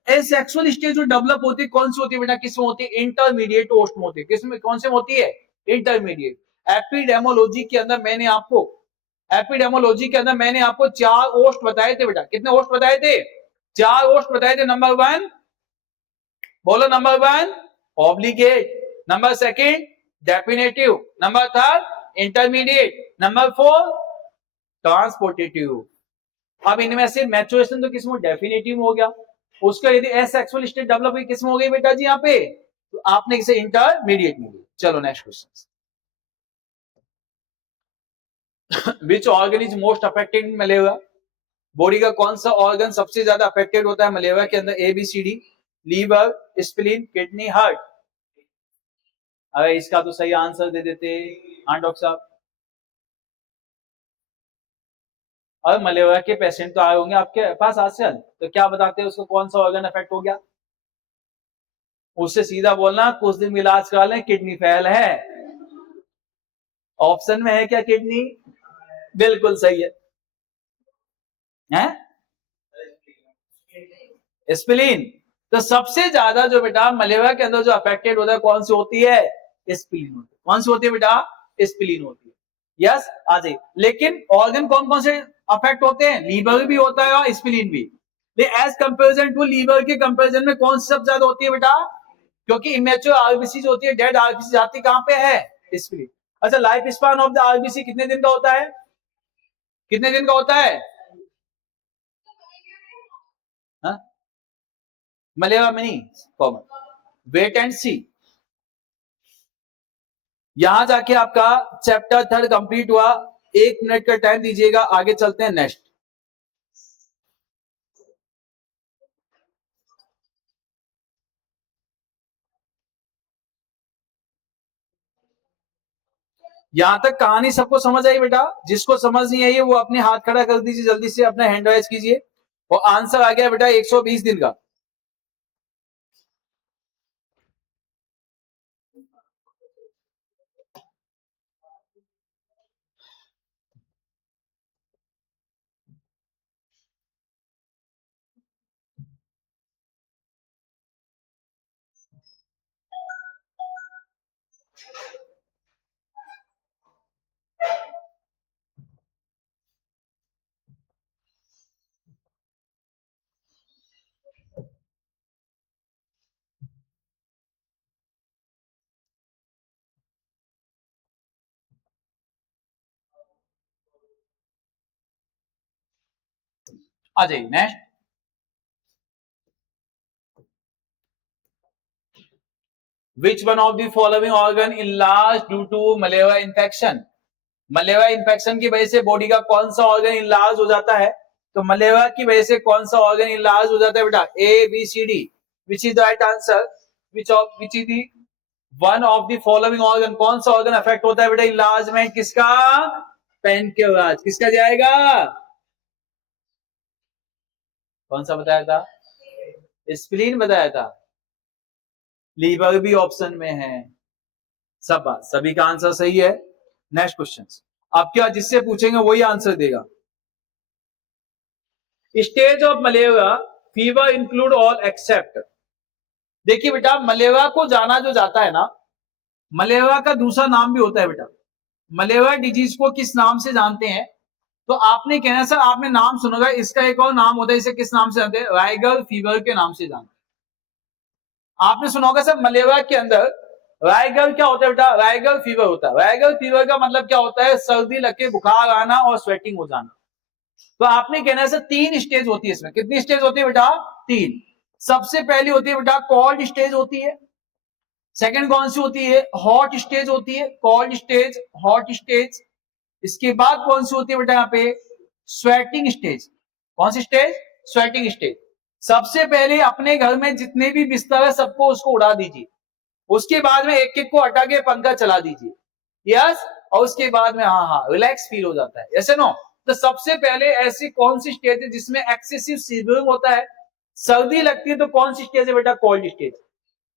एसेक्सुअल स्टेज जो डेवलप होती है कौन सी होती है बेटा, किसमें होती है, इंटरमीडिएट ओस्ट में होती है। किसमें, कौन से में होती है, इंटरमीडिएट। एपिडेमोलॉजी के अंदर मैंने आपको 4 ओस्ट बताए थे बेटा। कितने ओस्ट बताए थे, 4 ओस्ट बताए थे। नंबर 1 बोलो, number 1 obligate, number 2 definitive, number 3 intermediate, number 4 ट्रांसपोर्टेटिव। अब इनमें से मैच्योरेशन तो किसमें, डेफिनेटिव हो गया। उसका यदि एसेक्सुअल स्टेट डेवलप हुई किसमें हो गई बेटा जी यहाँ पे, तो आपने इसे इंटरमीडिएट में लिया। चलो next question. Which organ is most affected in malaria, body का कौन सा ऑर्गन सबसे ज्यादा अफेक्टेड होता है मलेरिया के अंदर, ABCD, liver, spleen, kidney, heart. अरे इसका तो सही आंसर दे देते। हाँ डॉक्टर साहब, और मलेरिया के पेशेंट तो आए होंगे आपके पास आजकल, तो क्या बताते हैं उसको कौन सा ऑर्गन अफेक्ट हो गया, उससे सीधा बोलना कुछ दिन इलाज करा लें, किडनी फेल है। ऑप्शन में है क्या किडनी, बिल्कुल सही है, हैं? स्प्लीन। तो सबसे ज्यादा जो बेटा मलेरिया के अंदर जो अफेक्टेड होता है कौन सी होती है, स्प्लीन होती है। कौन सी होती है बेटा, स्प्लीन होती है। यस आ जाइए। लेकिन ऑर्गन कौन कौन से अफेक्ट होते हैं, लीवर भी होता है और स्प्लीन भी। एज कंपेरिजन टू लीवर के कंपेरिजन में कौन सी सबसे ज्यादा होती है बेटा, क्योंकि इमेच्योर आरबीसी जो होती है, डेड आरबीसी जाती कहां पे है, स्प्लीन। अच्छा, life span of the RBC कितने दिन का होता है, कितने दिन का होता है, हाँ? मलेरिया में नहीं, कॉमन। वेट एंड सी। यहां जाके आपका चैप्टर 3 कंप्लीट हुआ। 1 मिनट का टाइम दीजिएगा, आगे चलते हैं नेक्स्ट। यहां तक कहानी सबको समझ आई बेटा, जिसको समझ नहीं आई है वो अपने हाथ खड़ा कर दीजिए, जल्दी से अपना हैंड राइज कीजिए। और आंसर आ गया बेटा 120 दिन का। आ जाइए next. Which one of the following organ enlarged due to malaria infection? Malaria infection की वजह से बॉडी का कौन सा ऑर्गन इनलार्ज हो जाता है, तो मलेरिया की वजह से कौन सा ऑर्गन इनलार्ज हो जाता है बेटा, ABCD। Which is the right answer, which is the one of the following organ, कौन सा ऑर्गन अफेक्ट होता है बेटा इनलार्जमेंट, किसका, पैनक्रियाज। किसका जाएगा, कौन सा बताया था, स्प्लीन बताया था। लीवर भी ऑप्शन में है। सब बात, सभी का आंसर सही है। Next question. अब क्या जिससे पूछेंगे वही आंसर देगा। Stage of malaria fever include all except. देखिए बेटा, मलेरिया को जाना जो जाता है ना, मलेरिया का दूसरा नाम भी होता है बेटा। मलेरिया डिजीज को किस नाम से जानते हैं, तो आपने कहना सर आपने नाम सुना, इसका एक और नाम होता है, इसे किस नाम से जानते हैं, राइगर फीवर के नाम से जानते हैं। आपने सुना होगा सर मलेरिया के अंदर राइगर क्या होता है बेटा, राइगर फीवर होता है। राइगर फीवर का मतलब क्या होता है, सर्दी लगे, बुखार आना और स्वेटिंग हो जाना। तो आपने कहना है सर 3 स्टेज होती है इसमें। कितनी स्टेज होती है बेटा, 3। सबसे पहली होती है बेटा कोल्ड स्टेज होती है। सेकंड कौन सी होती है, हॉट स्टेज होती है, कोल्ड स्टेज, हॉट स्टेज। इसके बाद कौन सी होती है बेटा यहाँ पे, स्वेटिंग स्टेज। कौन सी स्टेज, स्वेटिंग स्टेज। सबसे पहले अपने घर में जितने भी बिस्तर है सबको उसको उड़ा दीजिए, उसके बाद में एक एक को हटा के पंखा चला दीजिए, यस, और उसके बाद में हाँ रिलैक्स फील हो जाता है, ऐसे नो। तो सबसे पहले ऐसी कौन सी स्टेज है जिसमें एक्सेसिव शिवरिंग होता है, सर्दी लगती है, तो कौन सी स्टेज है बेटा, कोल्ड स्टेज।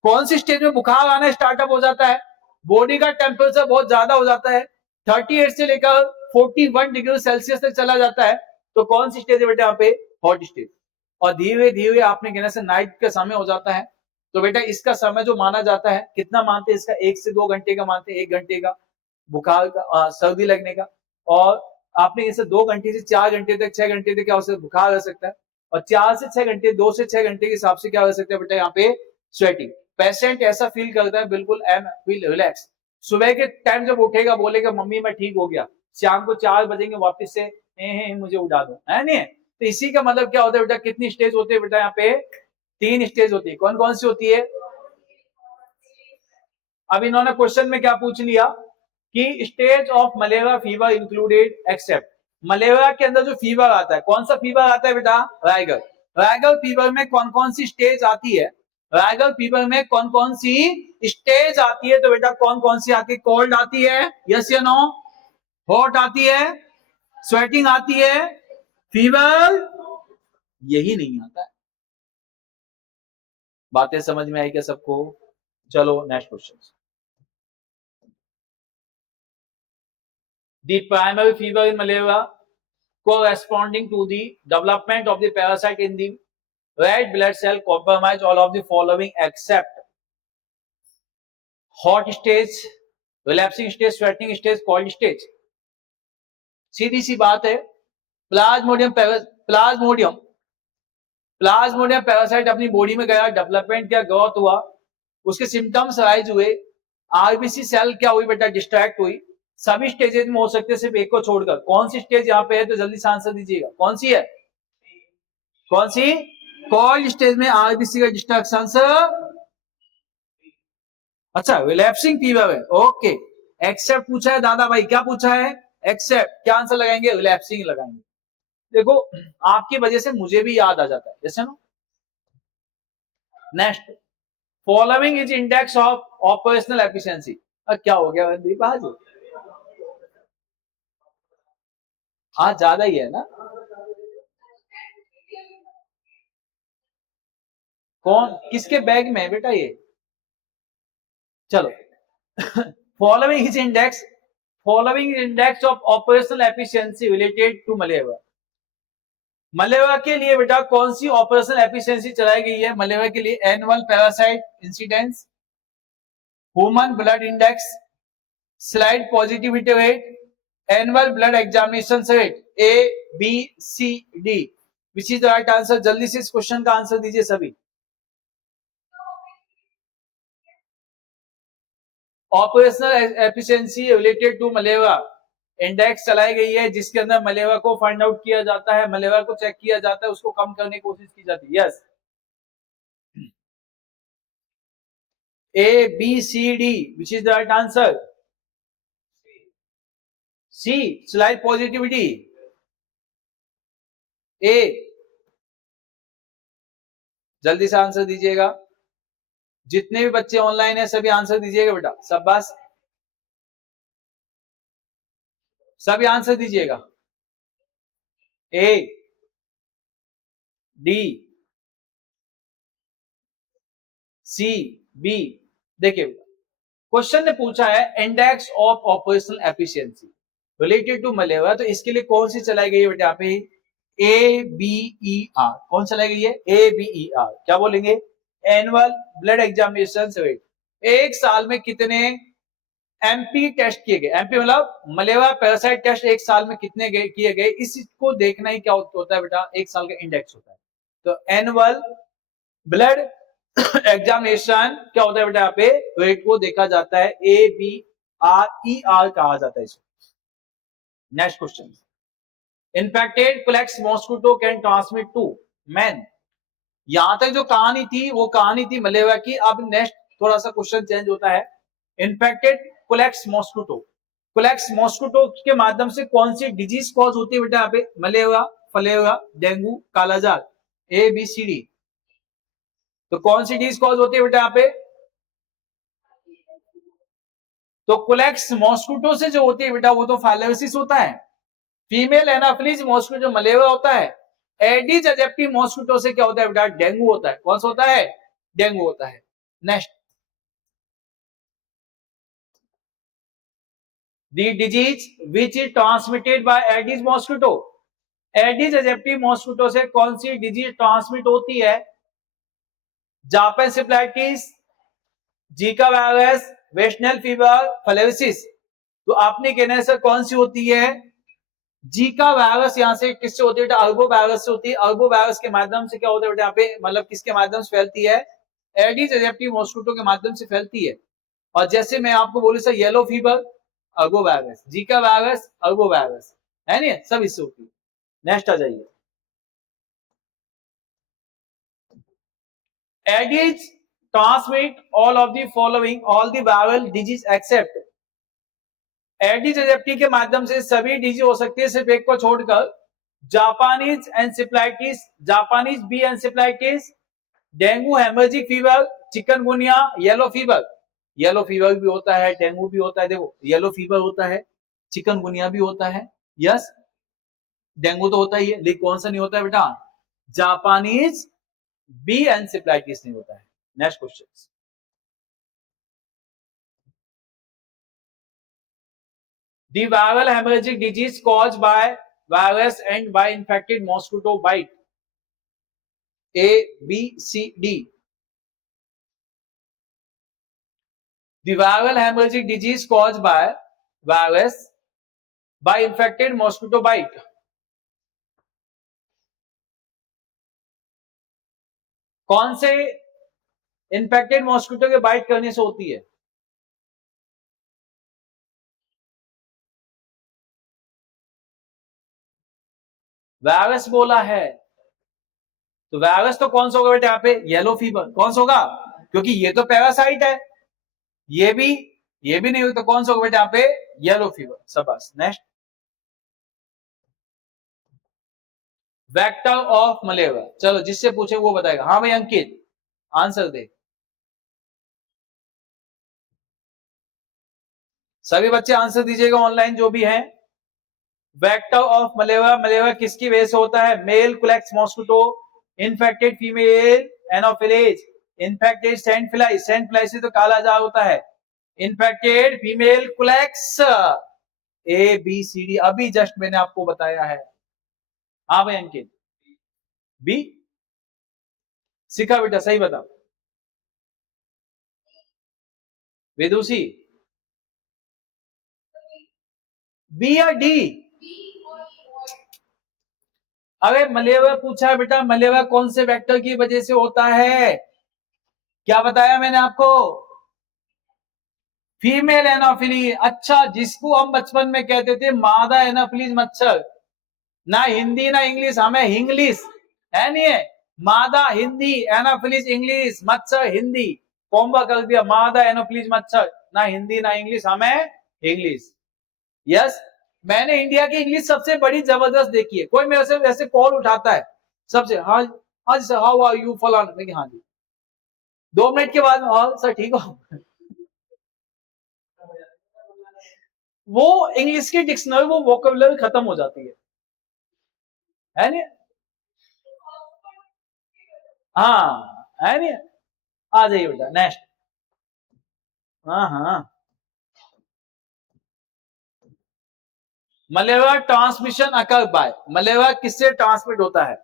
कौन सी स्टेज में बुखार आना स्टार्टअप हो जाता है, बॉडी का टेम्परेचर बहुत ज्यादा हो जाता है, 38 से लेकर 41 डिग्री सेल्सियस तक चला जाता है, तो कौन सी स्टेज है बेटा यहाँ पे, हॉट स्टेज। और धीरे धीरे आपने कहने से नाइट का समय हो जाता है, तो बेटा इसका समय जो माना जाता है, कितना मानते हैं इसका, 1 से 2 घंटे का मानते हैं, 1 घंटे का बुखार का, सर्दी लगने का। और आपने इसे 2 घंटे से 4 घंटे तक, 6 घंटे तक क्या हो सकता है, बुखार रह सकता है। और 4 से 6 घंटे, 2 से 6 घंटे के हिसाब से क्या हो सकता है बेटा यहाँ पे, स्वेटिंग। पेशेंट ऐसा फील करता है बिल्कुल आई एम फील रिलैक्स। सुबह के टाइम जब उठेगा बोलेगा मम्मी मैं ठीक हो गया, शाम को 4 बजेंगे वापस से मुझे उठा दो, है नहीं। तो इसी का मतलब क्या होता है बेटा, कितनी स्टेज होती है बेटा यहाँ पे, 3 स्टेज होती है। कौन कौन सी होती है, अब इन्होंने क्वेश्चन में क्या पूछ लिया कि stage of malaria fever included except. Malaria के अंदर जो फीवर आता है, कौन सा फीवर आता है बेटा, राइगर। राइगर फीवर में कौन कौन सी स्टेज आती है, राइगर फीवर में कौन कौन सी स्टेज आती है, तो बेटा कौन कौन सी आती है, कोल्ड आती है, यस या नो, हॉट आती है, स्वेटिंग आती है, फीवर यही नहीं आता है। बातें समझ में आई क्या सबको, चलो next question. The primary fever in malaria corresponding to the development of the parasite in the red blood cell compromise all of the following except hot stage, relapsing stage, sweating stage, cold stage। सीधी सी बात है, Plasmodium parasite अपनी body में गया, development किया, growth हुआ, उसके symptoms rise हुए, RBC cell क्या हुई बेटा, डिस्ट्रैक्ट हुई। सभी स्टेजेस में हो सकते हैं, सिर्फ एक को छोड़कर। कौन सी स्टेज यहाँ पे है, तो जल्दी से आंसर दीजिएगा, कौन सी है, कौन सी, कोल्ड स्टेज में आरबीसी का डिस्ट्रक्शन। अच्छा रिलैप्सिंग फीवर है, ओके। एक्सेप्ट पूछा है दादा भाई, क्या पूछा है, एक्सेप्ट, क्या आंसर लगाएंगे, रिलैप्सिंग लगाएंगे। देखो आपकी वजह से मुझे भी याद आ जाता है, जैसे ना। Next, following is index of operational efficiency. क्या हो गया दीप, आज ज्यादा ही है ना, कौन किसके बैग में है बेटा ये, चलो following index of operational efficiency related to malaria. Malaria के लिए बेटा कौन सी ऑपरेशनल एफिशिएंसी चलाई गई है, मलेरिया के लिए annual parasite incidence, human blood index, slide positivity rate, annual blood examination rate, A B C D, which is the right answer. जल्दी से इस क्वेश्चन का आंसर दीजिए सभी। Operational efficiency related to malaria index चलाई गई है, जिसके अंदर मलेरिया को फाइंड आउट किया जाता है, मलेरिया को चेक किया जाता है, उसको कम करने की कोशिश की जाती है, yes. A B C D, which is the right answer, C slide positivity, A, जल्दी से आंसर दीजिएगा। जितने भी बच्चे ऑनलाइन है सभी आंसर दीजिएगा बेटा, सब बस सभी आंसर दीजिएगा, ए डी सी बी। देखिए क्वेश्चन ने पूछा है index of operational efficiency related to malaria, तो इसके लिए कौन सी चलाई गई है बेटा यहाँ पे, ए बी ई आर। कौन चलाई गई है, ए बी ई आर। क्या बोलेंगे, एनुअल ब्लड एग्जामिनेशन रेट। एक साल में कितने एमपी टेस्ट किए गए, एमपी मतलब मलेरिया पैरासाइट टेस्ट एक साल में कितने किए गए, इसको देखना ही क्या होता है बेटा, एक साल का इंडेक्स होता है। तो एनुअल ब्लड एग्जामिनेशन क्या होता है बेटा, यहाँ पे रेट को देखा जाता है, A B R E R कहा जाता है इसको। Next question, infected flex mosquito can transmit to man. यहां तक जो कहानी थी वो कहानी थी मलेरिया की। अब नेक्स्ट थोड़ा सा क्वेश्चन चेंज होता है, इन्फेक्टेड कोलेक्स मॉस्किटो, कोलेक्स मॉस्किटो के माध्यम से कौन सी डिजीज कॉज होती है बेटा यहाँ पे, malaria, filaria, dengue, kala-azar, A B C D. तो कौन सी डिजीज कॉज होती है बेटा यहाँ पे? तो कुलेक्स मॉस्किटो से जो होती है बेटा वो तो फाइलोसिस होता है। फीमेल एनाफिलीज मॉस्किटो जो मलेरिया होता है। एडिस एजिप्टी मॉस्किटो से क्या होता है बेटा? डेंगू होता है। कौन सा होता है? डेंगू होता है। Next, the disease which is transmitted by aedes mosquito. Aedes aegypti mosquito से कौन सी डिजीज ट्रांसमिट होती है? जापान सिप्लाइटिस, जीका वायरस, वेस्टनल फीवर, फ्लेविसिस। तो आपने कहने से कौन सी होती है? Zika virus. यहां से किससे होती है? अरबो वायरस से होती है। अरबो वायरस के माध्यम से क्या होता है यहाँ पे? मतलब किसके माध्यम से फैलती है? एडिस एजिप्टी मॉस्किटो के माध्यम से फैलती है। और जैसे मैं आपको बोलूं सर, येलो फीवर अरबो वायरस, जीका वायरस अरबो वायरस, है नहीं? सब इससे होती है। नेक्स्ट आ जाइए। Aedes transmit all of the following all the viral disease accept. Aedes aegypti के माध्यम से सभी डिजीज हो सकती है सिर्फ एक को छोड़कर, Japanese encephalitis, Japanese B encephalitis, dengue haemorrhagic fever, chikungunya, yellow fever. Yellow fever भी होता है, डेंगू भी होता है। देखो, येलो फीवर होता है, चिकनगुनिया भी होता है, यस। डेंगू तो होता ही है, लेकिन कौन सा नहीं होता है बेटा? जापानीज बी एनसेफलाइटिस नहीं होता है। Next question, the viral hemorrhagic disease caused by virus and by infected mosquito bite. A, B, C, D. The viral hemorrhagic disease caused by virus by infected mosquito bite. कौन से infected mosquito के bite करने से होती है? Virus बोला है, तो वायरस तो कौन सा होगा बेटा यहाँ पे? Yellow fever. कौन सा होगा? क्योंकि ये तो पैरासाइट है। ये भी नहीं होगा, तो कौन सा होगा बेटा यहाँ पे? Yellow fever. सबस। Next, vector of malaria. चलो, जिससे पूछे वो बताएगा। हाँ भाई अंकित, आंसर दे। सभी बच्चे आंसर दीजिएगा ऑनलाइन जो भी हैं। वेक्टर ऑफ मलेरिया, मलेरिया किसकी वजह से होता है? Male culex mosquito, infected female anopheles, infected sand fly, sand fly से तो काला जार होता है, infected female culex. A B C D अभी जस्ट मैंने आपको बताया है। हाँ भाई अंकित, बी सीखा बेटा, सही बता। विदुषी, बी या डी? अरे मलेरिया पूछा है बेटा, मलेरिया कौन से वेक्टर की वजह से होता है? क्या बताया मैंने आपको? फीमेल एनोफिली। अच्छा, जिसको हम बचपन में कहते थे मादा एनोफिलीज मच्छर। ना हिंदी ना इंग्लिश, हमें इंग्लिश है नहीं है। मादा हिंदी, एनोफिलीज इंग्लिश, मच्छर हिंदी। कॉम्बा कर दिया, मादा एनोफिलीज मच्छर। ना हिंदी ना इंग्लिश, हमें इंग्लिश। यस, मैंने इंडिया की इंग्लिश सबसे बड़ी जबरदस्त देखी है। कोई मेरे से वैसे कॉल उठाता है सबसे, हाँ हाँ जी सर, हाउ आर यू फलान, लेकिन हाँ जी 2 मिनट के बाद हाँ सर ठीक हो। वो इंग्लिश की डिक्शनरी, वो वोकेबुलरी खत्म हो जाती है नहीं? हाँ, है नहीं? आ जाइए बेटा, नेक्स्ट। हाँ हाँ, malaria transmission occur by, malaria किससे ट्रांसमिट होता है?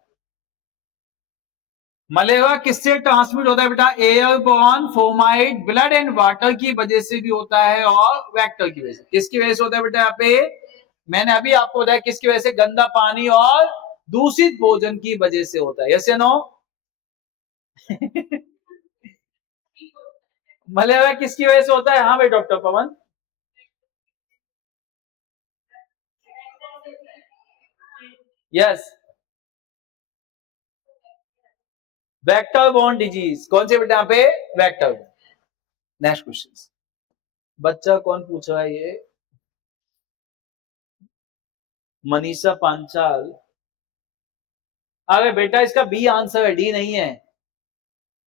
मलेरिया किससे ट्रांसमिट होता है बेटा? Airborne, fomite, blood and water की वजह से भी होता है, और वेक्टर की वजह से। किसकी वजह से होता है बेटा यहाँ पे? मैंने अभी आपको बताया किसकी वजह से? गंदा पानी और दूषित भोजन की वजह से होता है। यस या नो? मलेरिया किसकी वजह से होता है? हाँ भाई doctor Pawan. Yes, vector borne disease. कौन से बेटा यहाँ पे? वेक्टर। नेक्स्ट क्वेश्चन, बच्चा कौन पूछ रहा है ये? मनीषा पांचाल। अरे बेटा इसका बी आंसर है, डी नहीं है।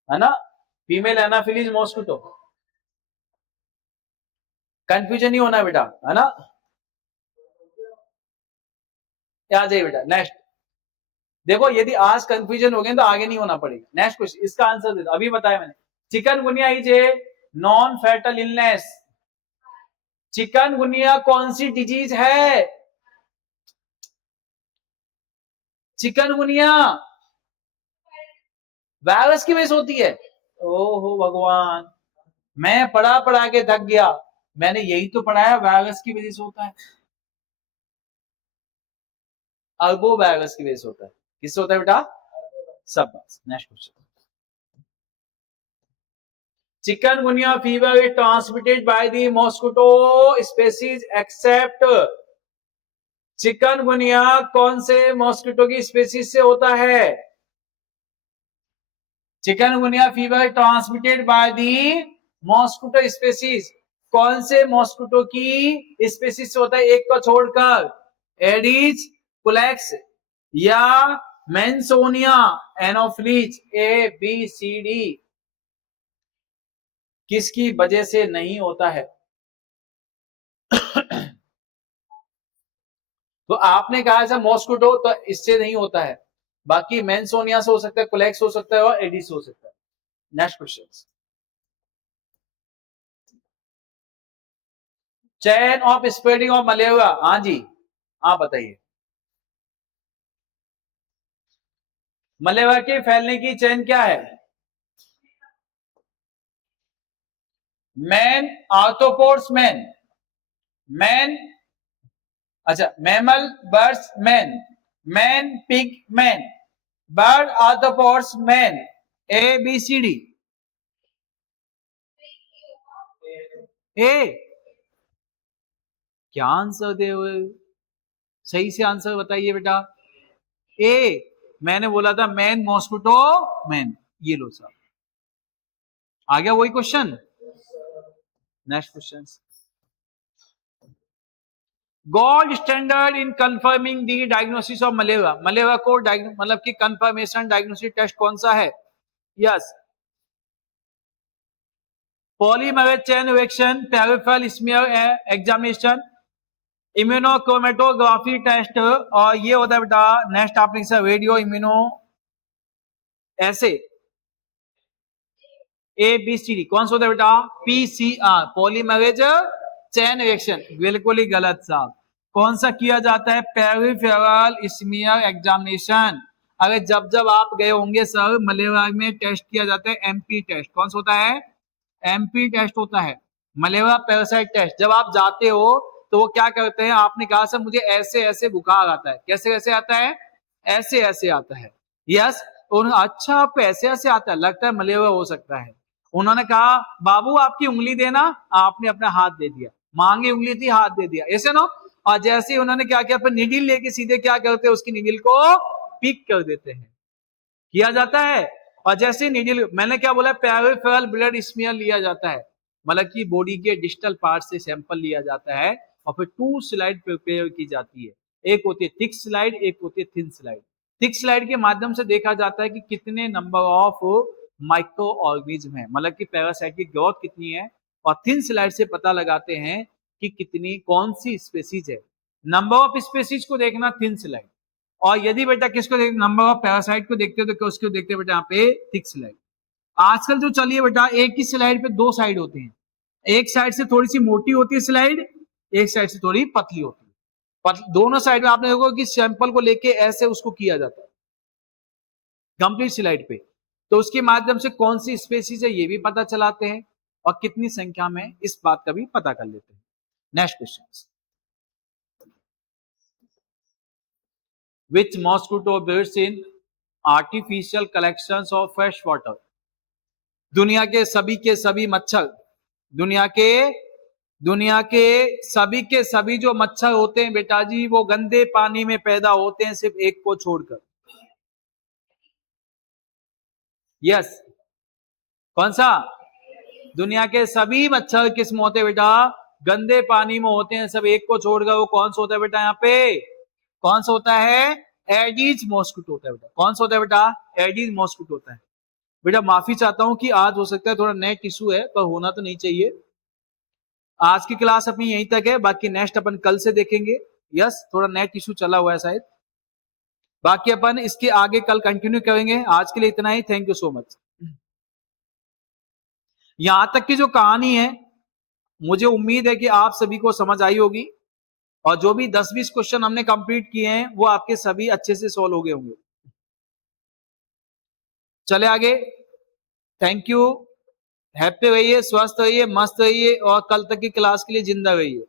है ना, फीमेल एनाफिलीज मॉस्किटो। कंफ्यूजन नहीं होना बेटा, है ना। आ जाइए बेटा नेक्स्ट। देखो यदि आज कंफ्यूजन हो गए तो आगे नहीं होना पड़ेगा। नेक्स्ट क्वेश्चन, इसका आंसर दे दो, अभी बताया मैंने। Chikungunya is a non fatal illness. Chikungunya कौन सी डिजीज है? चिकनगुनिया वायरस की वजह से होती है। ओहो भगवान, मैं पढ़ा पढ़ा के थक गया, मैंने यही तो पढ़ाया, वायरस की वजह से होता है। अल्बो वायरस की वजह से होता है। किससे होता है बेटा? सब। Next question, chikungunya fever is transmitted by the mosquito species except. Chikungunya कौन से मॉस्किटो की स्पीसीज से होता है? Chikungunya fever transmitted by the mosquito species, कौन से मॉस्किटो की स्पीसीज से होता है? एक को छोड़कर, एडिस कुलेक्स या मेंसोनिया एनोफ्लिज, ए बी सी डी। किसकी वजह से नहीं होता है? तो आपने कहा था मॉस्किटो, तो इससे नहीं होता है, बाकी मेंसोनिया से हो सकता है, कुलेक्स हो सकता है और एडिस हो सकता है। Next question, chain of spreading of malaria. हाँ जी, आप बताइए, मलेरिया के फैलने की चेन क्या है? मैन, आर्थ्रोपोड्स मैन, मैन, अच्छा mammal, birds man, man pig man, bird arthropods man, A B C D. A, क्या आंसर दे हुए, सही से आंसर बताइए बेटा। ए, मैंने बोला था मैन मॉस्किटो मैन। ये लो साहब, आ गया वही question. Next question, gold standard in confirming the diagnosis of malaria. Malaria को मतलब कि कंफर्मेशन डायग्नोसिस टेस्ट कौन सा है? Yes, polymerase chain reaction, peripheral smear examination, immunochromatography test, और ये होता है बेटा नेक्स्ट आपने रेडियो इम्यूनो ऐसे, ए बी सी डी। कौन सा होता है बेटा? PCR, polymerase chain reaction. बिल्कुल ही गलत साहब। कौन सा किया जाता है? Peripheral smear examination. अगर जब जब आप गए होंगे सर मलेरिया में टेस्ट किया जाता है एमपी टेस्ट। कौन सा होता है? एमपी टेस्ट होता है, मलेरिया पैरासाइट टेस्ट। जब आप जाते हो तो वो क्या करते हैं, आपने कहा सर मुझे ऐसे ऐसे बुखार आता है, कैसे कैसे आता है? ऐसे ऐसे आता है। यस, अच्छा आपको ऐसे ऐसे आता है, लगता है मलेरिया हो सकता है। उन्होंने कहा बाबू आपकी उंगली देना, आपने अपना हाथ दे दिया, मांगी उंगली थी हाथ दे दिया, ऐसे ना। और जैसे ही उन्होंने क्या किया, फिर निडिल लेके सीधे क्या करते हैं, उसकी निडिल को पिक कर देते हैं, किया जाता है। और जैसे नीडल, मैंने क्या बोला, पेरिफेरल ब्लड स्मीयर लिया जाता है, मतलब कि बॉडी के डिस्टल पार्ट से सैंपल लिया जाता है और फिर 2 स्लाइड प्रिपेयर की जाती है। एक होती है थिक स्लाइड, एक होती है थिन स्लाइड। थिक स्लाइड के माध्यम से देखा जाता है कि कितने नंबर ऑफ माइक्रो ऑर्गेनिज्म है, मतलब कि पैरासाइट की ग्रोथ कितनी है। और थिन स्लाइड से पता लगाते हैं कि कितनी कौन सी स्पेसीज है। नंबर ऑफ स्पेसीज को देखना थिन स्लाइड, और यदि बेटा किसको नंबर ऑफ पैरासाइट को देखते हो तो उसको देखते हैं बेटा यहाँ पे थिक स्लाइड। आजकल जो चलिए बेटा, एक ही स्लाइड पे 2 साइड होती हैं, एक साइड से थोड़ी सी मोटी होती है स्लाइड, एक साइड से थोड़ी पतली होती है। दोनों साइड में आपने देखो कि सैंपल को लेके ऐसे उसको किया जाता है कंप्लीट स्लाइड पे, तो उसके माध्यम से कौन सी स्पेसीज है ये भी पता चलाते हैं और कितनी संख्या में, इस बात का भी पता कर लेते हैं। Next question, which mosquito breeds in artificial collections of fresh water। दुनिया के सभी मच्छर, दुनिया के सभी जो मच्छर होते हैं बेटा जी, वो गंदे पानी में पैदा होते हैं, सिर्फ एक को छोड़कर। यस, कौन सा? दुनिया के सभी मच्छर किस में होते हैं बेटा? गंदे पानी में होते हैं, सब एक को छोड़कर। वो कौन सा होता है बेटा? यहाँ पे कौन सा होता है? एडिस मॉस्किटो होता है बेटा। कौन सा होता है बेटा? एडिस मॉस्किटो होता है। बेटा माफी चाहता हूं कि आज हो सकता है थोड़ा नेट इशू है, पर होना तो नहीं चाहिए। आज की क्लास अपनी यहीं तक है, बाकी नेक्स्ट अपन कल से देखेंगे। यस, थोड़ा नेट इशू चला हुआ है शायद, बाकी अपन इसके आगे कल कंटिन्यू करेंगे। आज के लिए इतना ही, थैंक यू सो मच। यहां तक की जो कहानी है, मुझे उम्मीद है कि आप सभी को समझ आई होगी, और जो भी 10-20 क्वेश्चन हमने कंप्लीट किए हैं वो आपके सभी अच्छे से सॉल्व हो गए होंगे। चले आगे, थैंक यू। हैप्पी रहिए, स्वस्थ रहिए, मस्त रहिए, और कल तक की क्लास के लिए जिंदा रहिए।